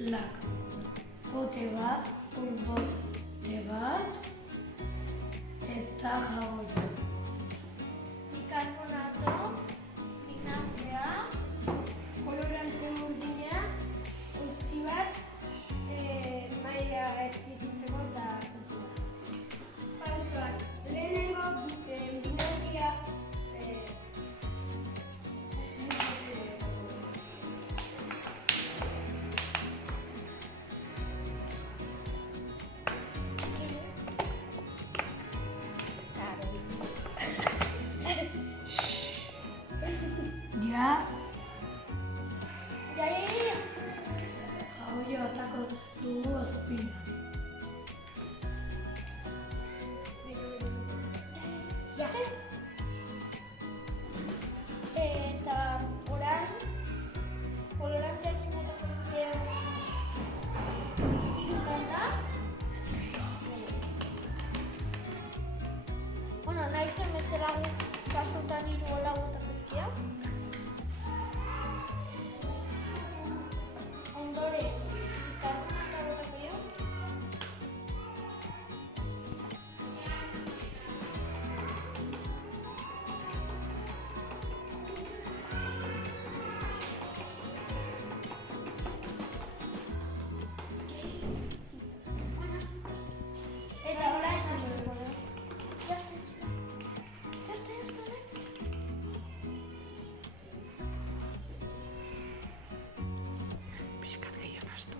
lak, pote bat, bote bat, eta jaboia. Bikarbonato, vinagrea, kolorante urdina, utzi bat, maila ez ikitzeko eta utzi bat. Pausoak, lehenengo vinagrea Ja, Ja. jaboia batako dugu azpina. Ja. Eta orain, koloranteak inbotako zuen irukanda. Bueno, nahi zuen bezala kasutan hiru botako zizkia. Ondoren, bikarbonatoa botako jo. Eta orain hasteko da. Ya está. Pixkat gehiago nahastu.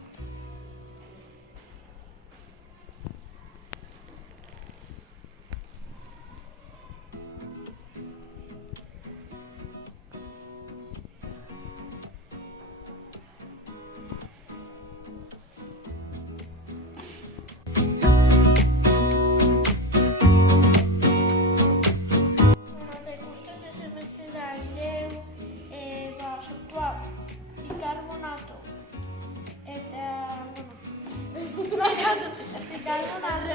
Bueno, eta ikusten ez bezala ideu, sostua bikarbonato eta, bueno, bikarbonato